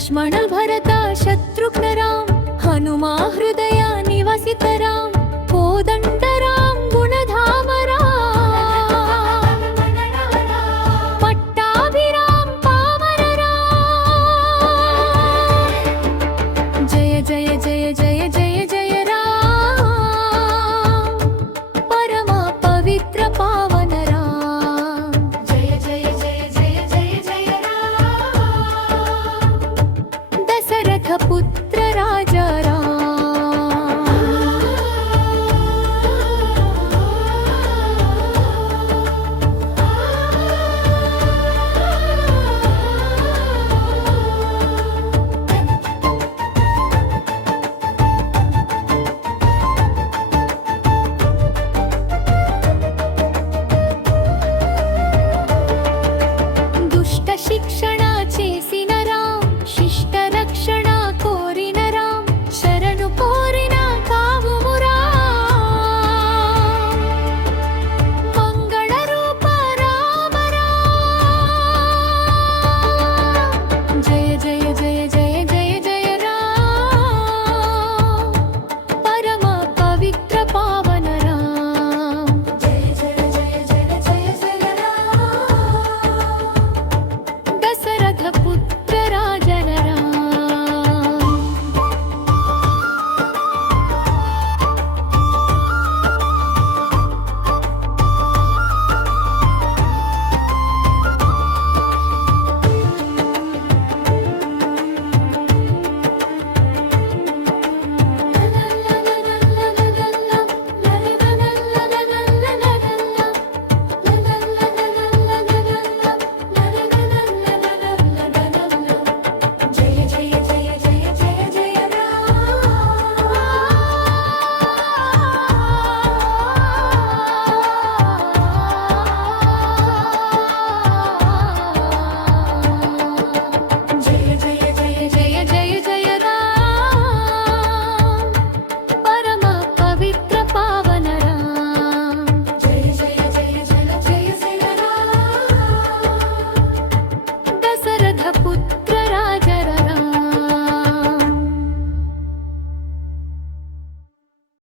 लक्ष्मण भरत शत्रुघ्न राम हनुमा हृदय निवसित राम कोदंड राम गुणधाम राम पट्टाभिराम पावन राम जय जय जय जय जय जय राम परम पवित्र पावन राम जय जय जय जय जय जय राम दशरथ पुत्र